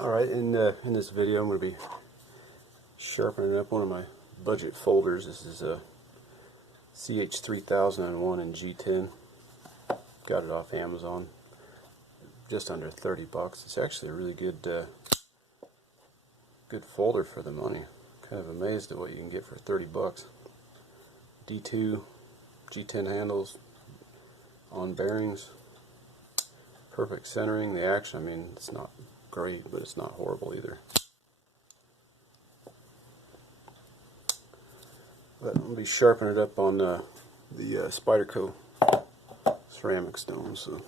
Alright, in this video I'm going to be sharpening up one of my budget folders. This is a CH3001 in G10. Got it off Amazon. Just under 30 bucks. It's actually a really good good folder for the money. Kind of amazed at what you can get for 30 bucks. D2 G10 handles on bearings. Perfect centering. The action, I mean, it's not great, but it's not horrible either. But I'm going to be sharpening it up on the Spyderco ceramic stone. So.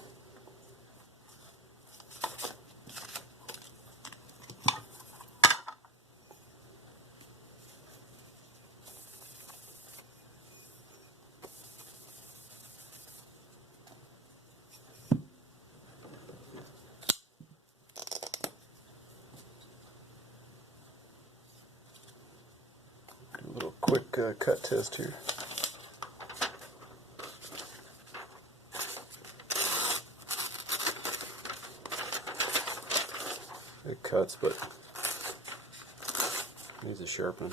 A little quick cut test here. It cuts, but needs a sharpening.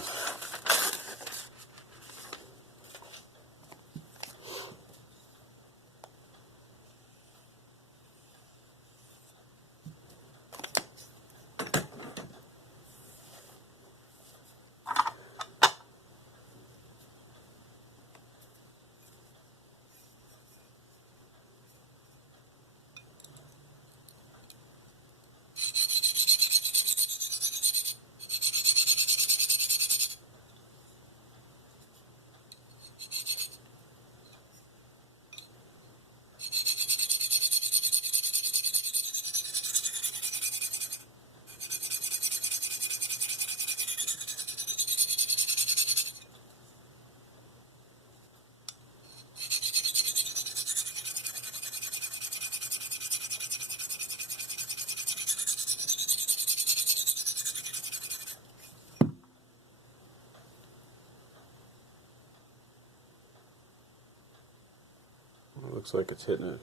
It looks like it's hitting it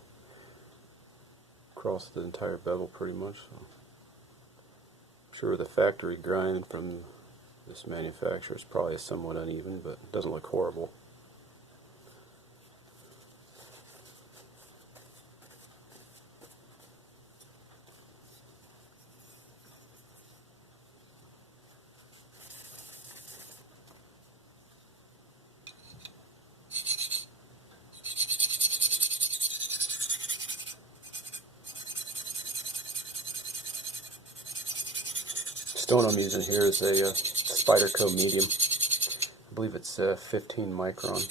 across the entire bevel pretty much. So I'm sure the factory grind from this manufacturer is probably somewhat uneven, but it doesn't look horrible. Stone I'm using here is a Spyderco medium. I believe it's 15 micron.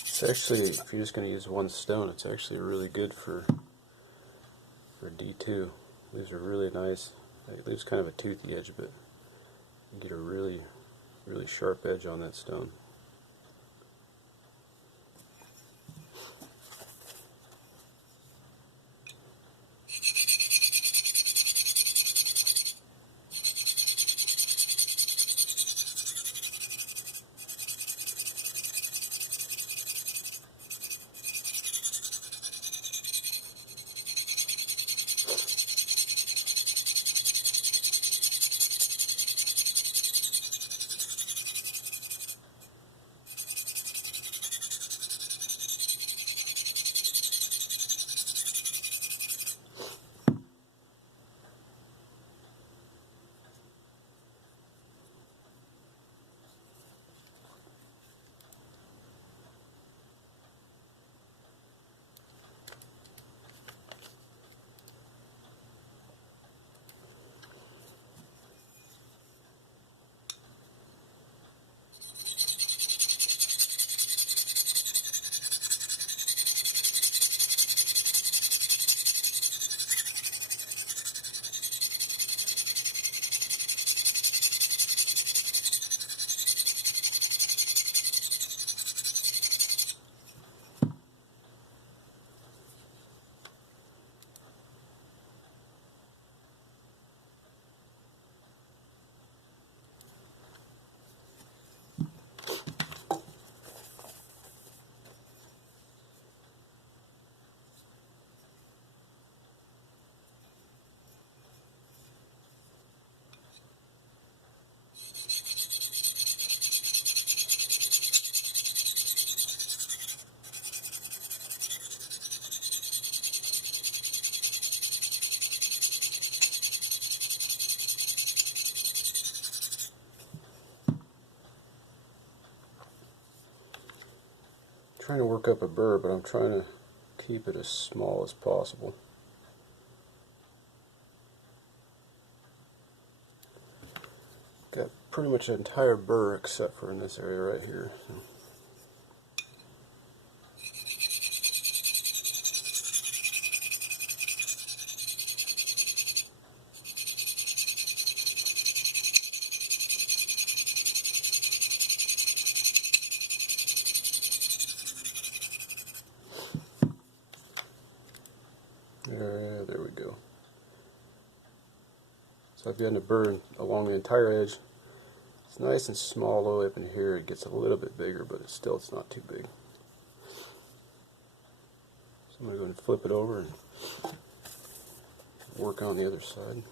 It's actually, if you're just going to use one stone, it's actually really good for D2. These are really nice. It leaves kind of a toothy edge, but you get a really sharp edge on that stone. trying to work up a burr, but I'm trying to keep it as small as possible. Got pretty much the entire burr except for in this area right here. There we go. So I've gotten a burr along the entire edge. It's nice and small all the way up in here. It gets a little bit bigger, but it's not too big. So I'm going to go and flip it over and work on the other side.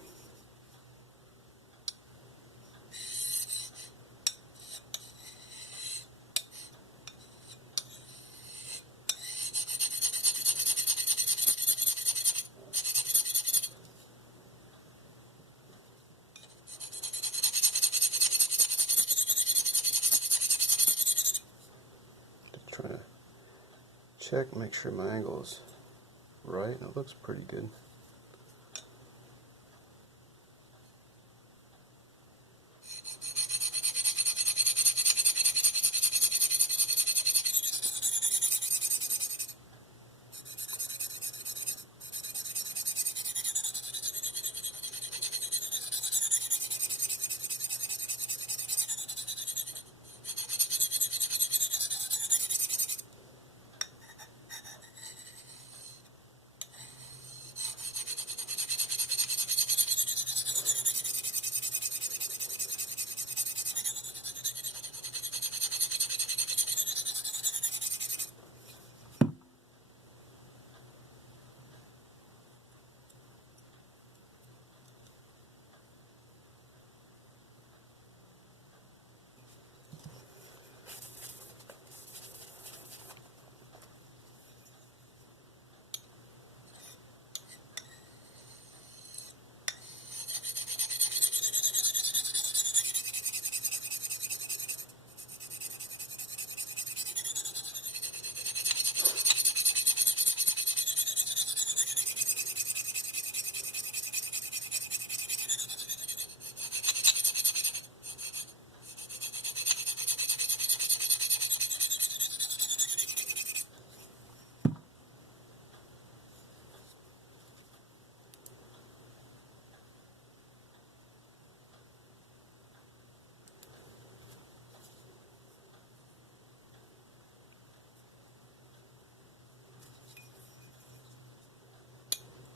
Trying to check, make sure my angle is right, and it looks pretty good.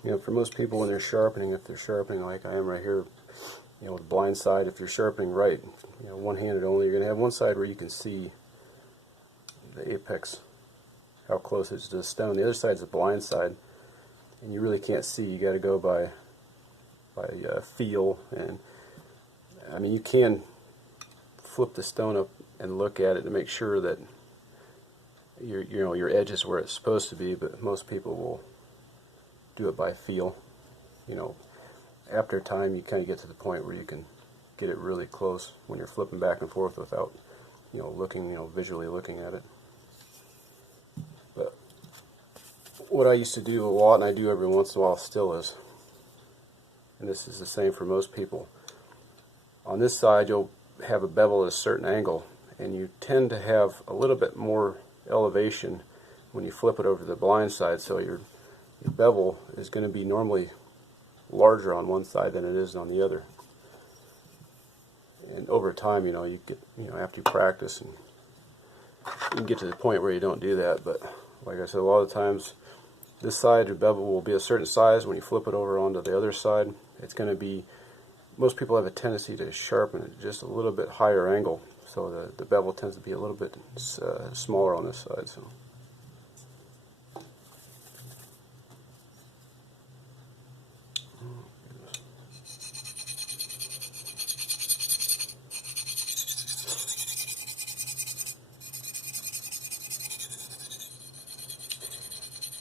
You know, for most people when they're sharpening, if they're sharpening like I am right here, you know, with the blind side, if you're sharpening right, you know, one-handed only, you're going to have one side where you can see the apex, how close it is to the stone. The other side is the blind side, and you really can't see. You got to go by feel, and I mean, you can flip the stone up and look at it to make sure that your edge is where it's supposed to be, but most people will do it by feel. You know, after a time you kind of get to the point where you can get it really close when you're flipping back and forth without, you know, looking, you know, visually looking at it. But what I used to do a lot, and I do every once in a while still, is, and this is the same for most people, on this side you'll have a bevel at a certain angle, and you tend to have a little bit more elevation when you flip it over to the blind side, so your bevel is going to be normally larger on one side than it is on the other. And over time, you know, you get, you know, after you practice, and you can get to the point where you don't do that. But like I said, a lot of times this side of bevel will be a certain size. When you flip it over onto the other side, it's going to be, most people have a tendency to sharpen it just a little bit higher angle, so the bevel tends to be a little bit smaller on this side. So.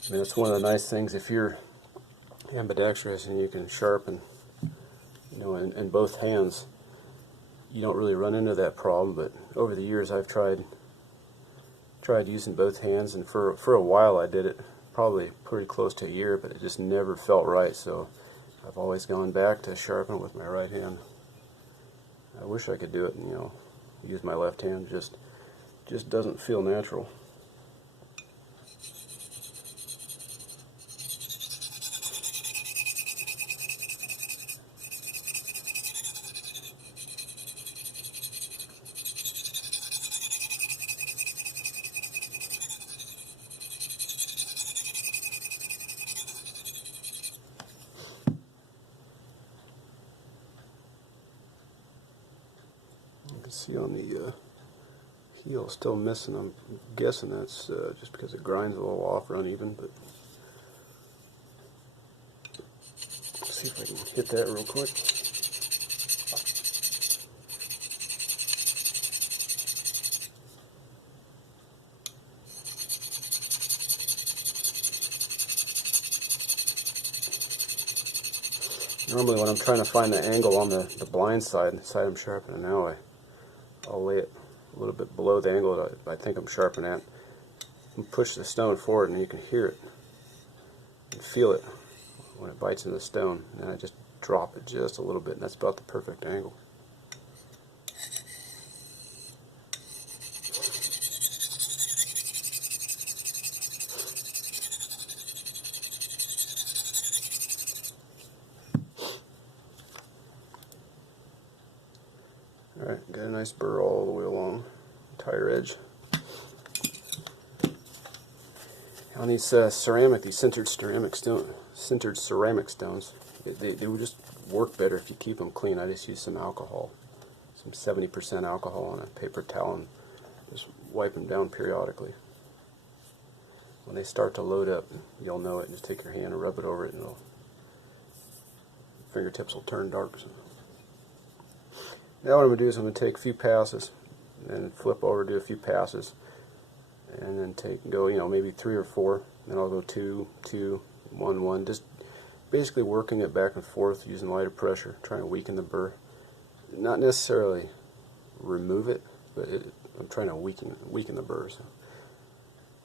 I mean, it's one of the nice things if you're ambidextrous and you can sharpen, you know, in both hands. You don't really run into that problem, but over the years I've tried tried using both hands, and for a while I did it probably pretty close to a year, but it just never felt right, so I've always gone back to sharpen with my right hand. I wish I could do it, you know, use my left hand. Just doesn't feel natural. You can see on the heel still missing. I'm guessing that's just because it grinds a little off or uneven, but let's see if I can hit that real quick. Normally when I'm trying to find the angle on the blind side, the side I'm sharpening now, I'll lay it a little bit below the angle that I think I'm sharpening at, and push the stone forward, and you can hear it and feel it when it bites in the stone. And then I just drop it just a little bit, and that's about the perfect angle. Alright, got a nice burr all the way along the entire edge. On these ceramic, these sintered ceramic stones, they would just work better if you keep them clean. I just use some alcohol, some 70% alcohol on a paper towel, and just wipe them down periodically. When they start to load up, you'll know it. Just take your hand and rub it over it, and fingertips will turn dark. So. Now what I'm going to do is I'm going to take a few passes, and then flip over, do a few passes, and then go, you know, maybe 3 or 4. Then I'll go 2, 2, 1, 1. Just basically working it back and forth using lighter pressure, trying to weaken the burr. Not necessarily remove it, but I'm trying to weaken the burr. So.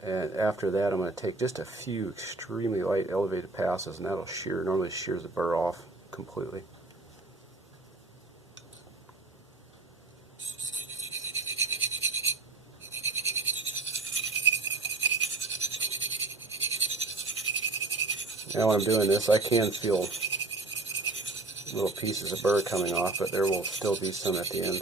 And after that, I'm going to take just a few extremely light elevated passes, and that'll shear. Normally shears the burr off completely. Now when I'm doing this, I can feel little pieces of burr coming off, but there will still be some at the end.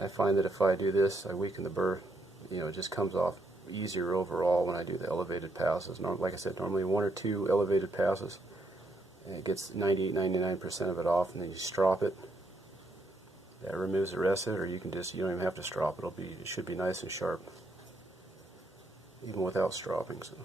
I find that if I do this, I weaken the burr, you know, it just comes off easier overall when I do the elevated passes. Like I said, normally 1 or 2 elevated passes, and it gets 98–99% of it off, and then you strop it. That removes the rest of it, or you don't even have to strop it. It should be nice and sharp, even without stropping. So.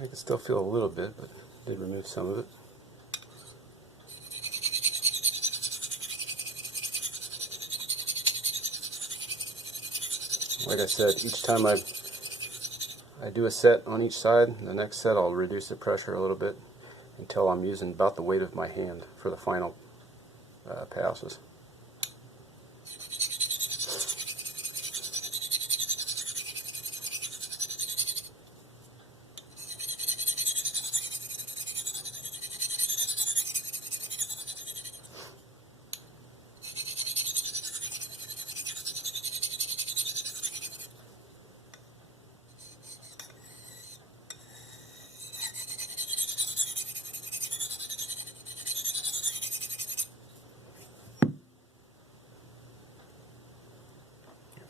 I can still feel a little bit, but I did remove some of it. Like I said, each time I do a set on each side, the next set I'll reduce the pressure a little bit until I'm using about the weight of my hand for the final passes.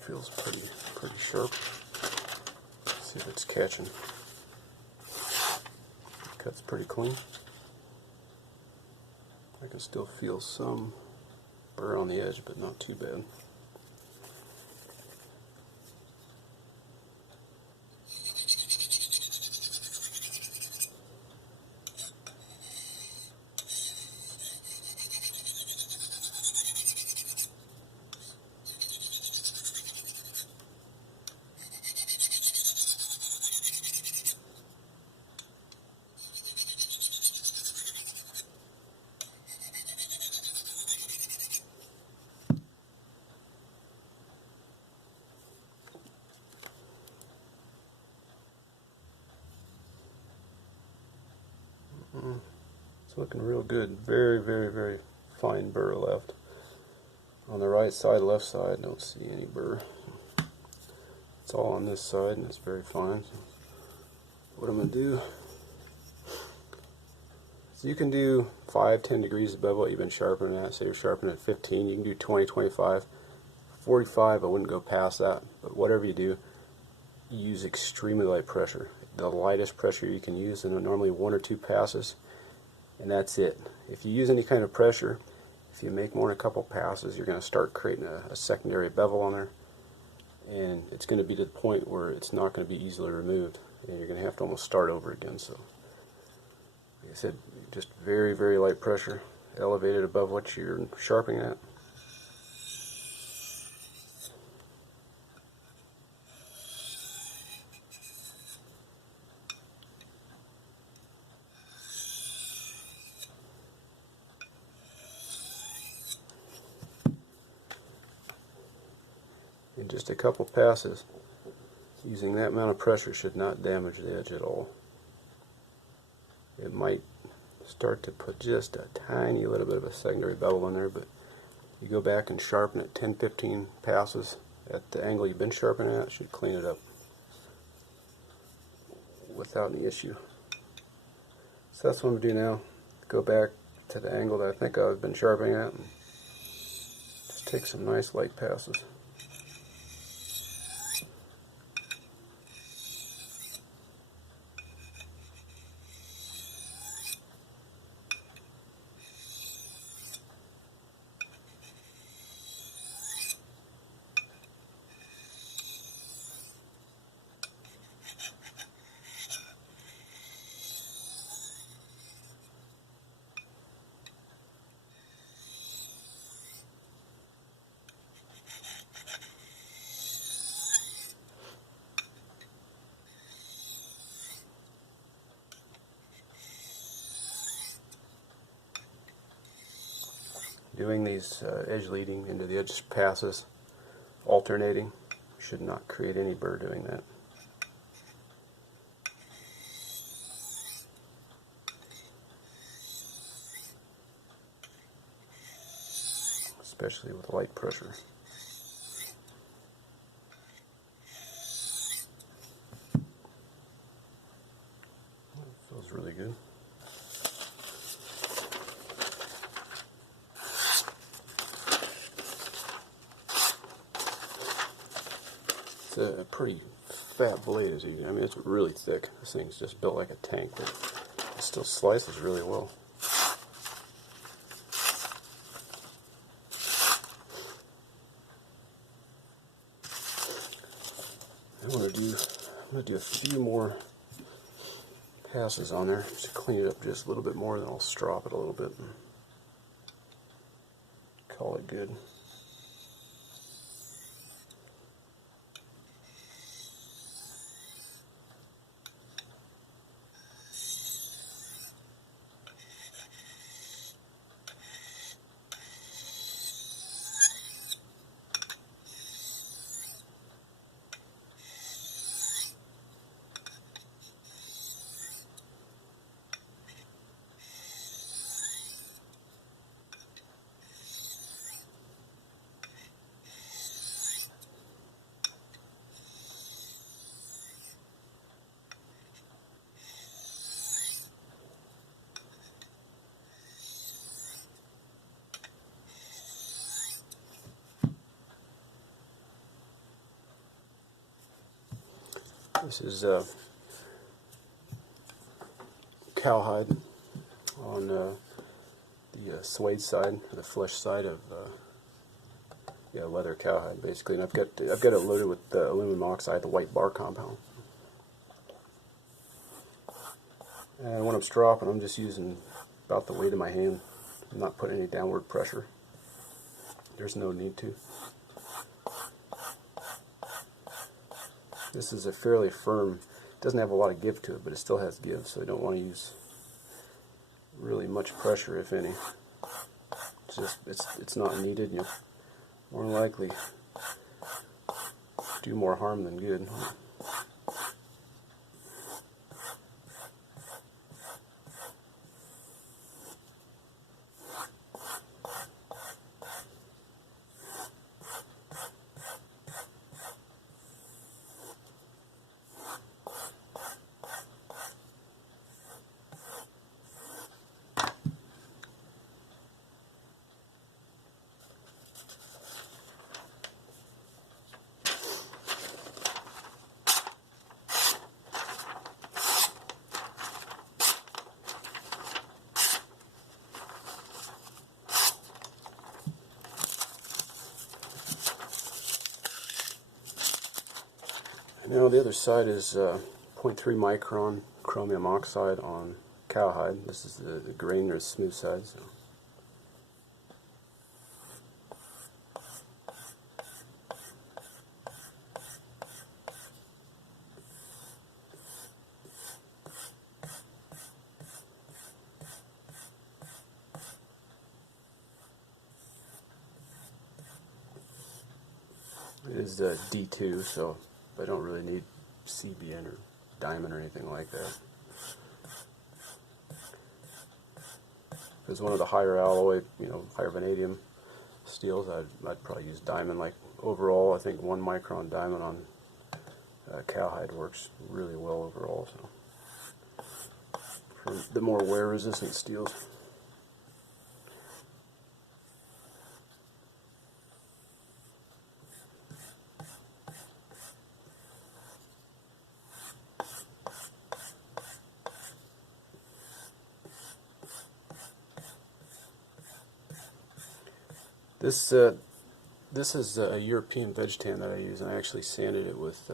Feels pretty sharp. Let's see if it's catching. Cuts pretty clean. I can still feel some burr on the edge, but not too bad. It's looking real good. Very, very, very fine burr left. On the right side, left side, don't see any burr. It's all on this side, and it's very fine. So what I'm going to do, so you can do 5-10 degrees above what you've been sharpening at. Say you're sharpening at 15, you can do 20, 25, 45. I wouldn't go past that, but whatever you do, use extremely light pressure. The lightest pressure you can use, and normally 1 or 2 passes, and that's it. If you use any kind of pressure, if you make more than a couple passes, you're going to start creating a secondary bevel on there, and it's going to be to the point where it's not going to be easily removed, and you're going to have to almost start over again. So, like I said, just very, very light pressure, elevated above what you're sharpening at. In just a couple passes, using that amount of pressure should not damage the edge at all. It might start to put just a tiny little bit of a secondary bevel in there, but you go back and sharpen it 10-15 passes at the angle you've been sharpening at, it should clean it up without any issue. So that's what I'm going to do now. Go back to the angle that I think I've been sharpening at and just take some nice light passes. Doing these edge leading into the edge passes, alternating, should not create any burr doing that. Especially with light pressure. Feels really good. It's a pretty fat blade, as you can. I mean, it's really thick. This thing's just built like a tank, but it still slices really well. I'm gonna do a few more passes on there just to clean it up just a little bit more, then I'll strop it a little bit and call it good. This is Cowhide on the suede side, the flesh side of leather cowhide, basically. And I've got it loaded with the aluminum oxide, the white bar compound. And when I'm stropping, I'm just using about the weight of my hand. I'm not putting any downward pressure. There's no need to. This is a fairly firm, it doesn't have a lot of give to it, but it still has give, so I don't want to use really much pressure, if any. It's not needed. You'll more than likely do more harm than good. Now the other side is 0.3 micron chromium oxide on cowhide. This is the grain or smooth side. So. It is D2, so I don't really need CBN or diamond or anything like that. If it's one of the higher alloy, higher vanadium steels, I'd probably use diamond. Like overall, I think 1 micron diamond on cowhide works really well overall. So for the more wear-resistant steels. This is a European veg tan that I use, and I actually sanded it with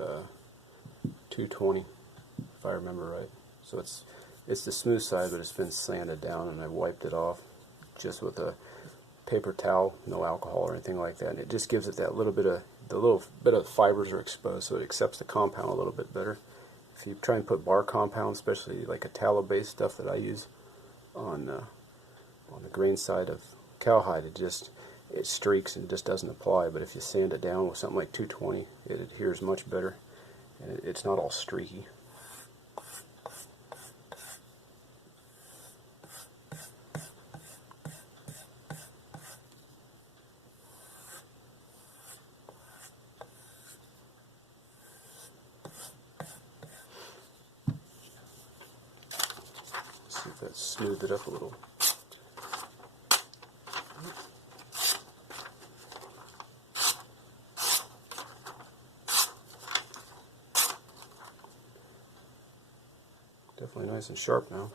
220, if I remember right. So it's the smooth side, but it's been sanded down, and I wiped it off just with a paper towel, no alcohol or anything like that. And it just gives it that little bit of fibers are exposed, so it accepts the compound a little bit better. If you try and put bar compound, especially like a tallow-based stuff that I use on the grain side of cowhide, it streaks and just doesn't apply. But if you sand it down with something like 220, it adheres much better, and it's not all streaky. Let's see if that smoothed it up a little. Definitely nice and sharp now.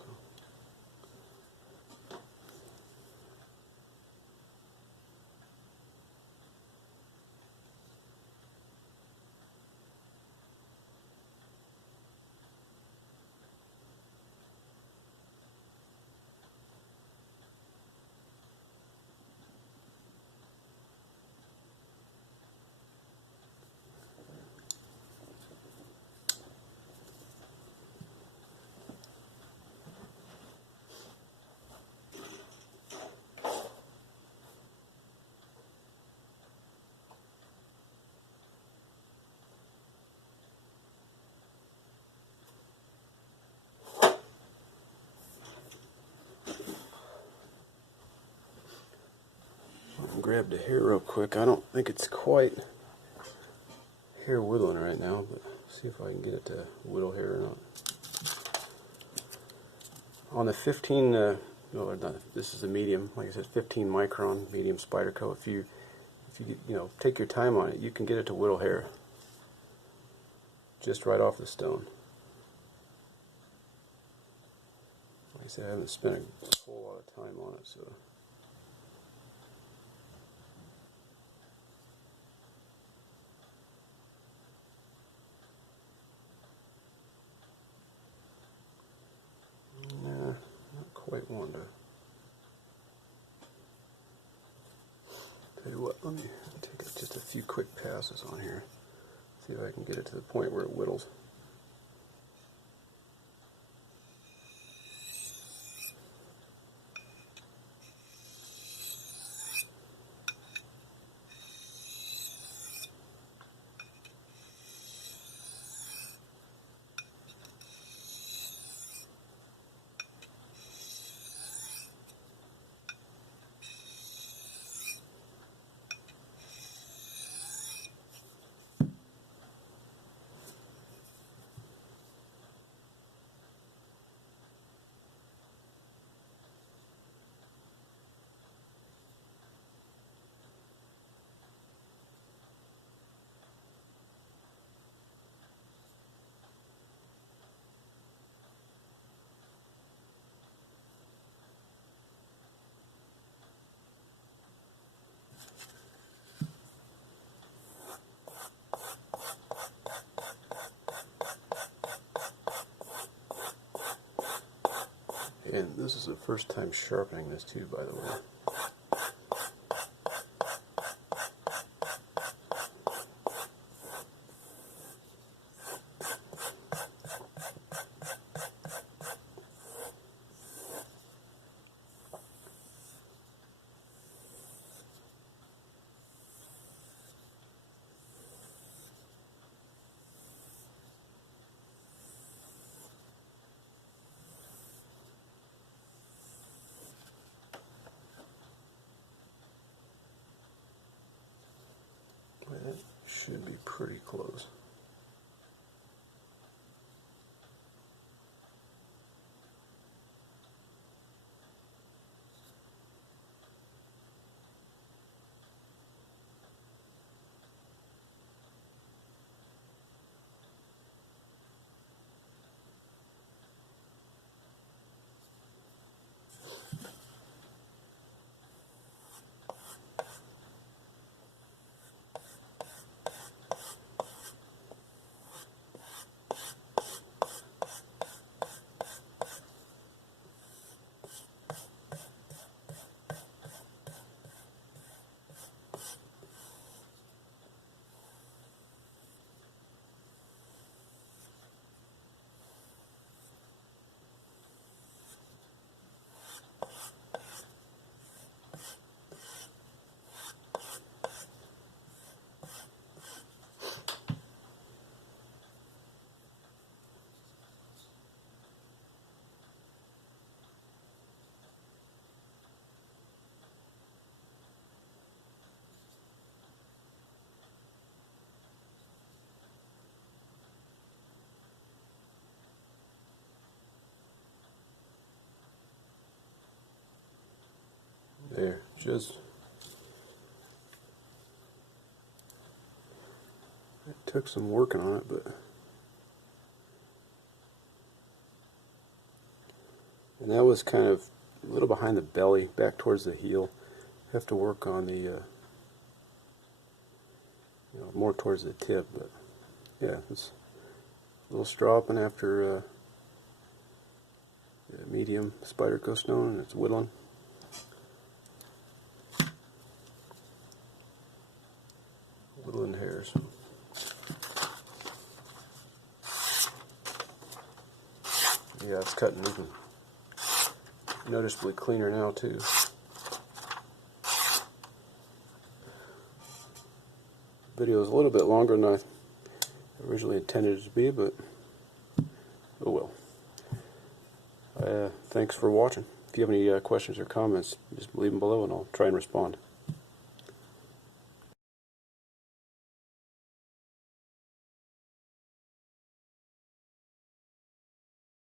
Grab the hair real quick. I don't think it's quite hair whittling right now, but see if I can get it to whittle hair or not. On the 15, this is a medium, like I said, 15 micron medium Spyderco. If you take your time on it, you can get it to whittle hair just right off the stone. Like I said, I haven't spent a whole lot of time on it, so. Quite wonder. Tell you what, let me take just a few quick passes on here. See if I can get it to the point where it whittles. This is the first time sharpening this too, by the way. That should be pretty close. There, just it took some working on it, but and that was kind of a little behind the belly, back towards the heel. Have to work on the more towards the tip, but yeah, it's a little stropping after medium Spyderco stone, and it's whittling. Whittling hairs. Yeah, it's cutting even noticeably cleaner now too. Video is a little bit longer than I originally intended it to be, but oh well. Thanks for watching. If you have any questions or comments, just leave them below and I'll try and respond.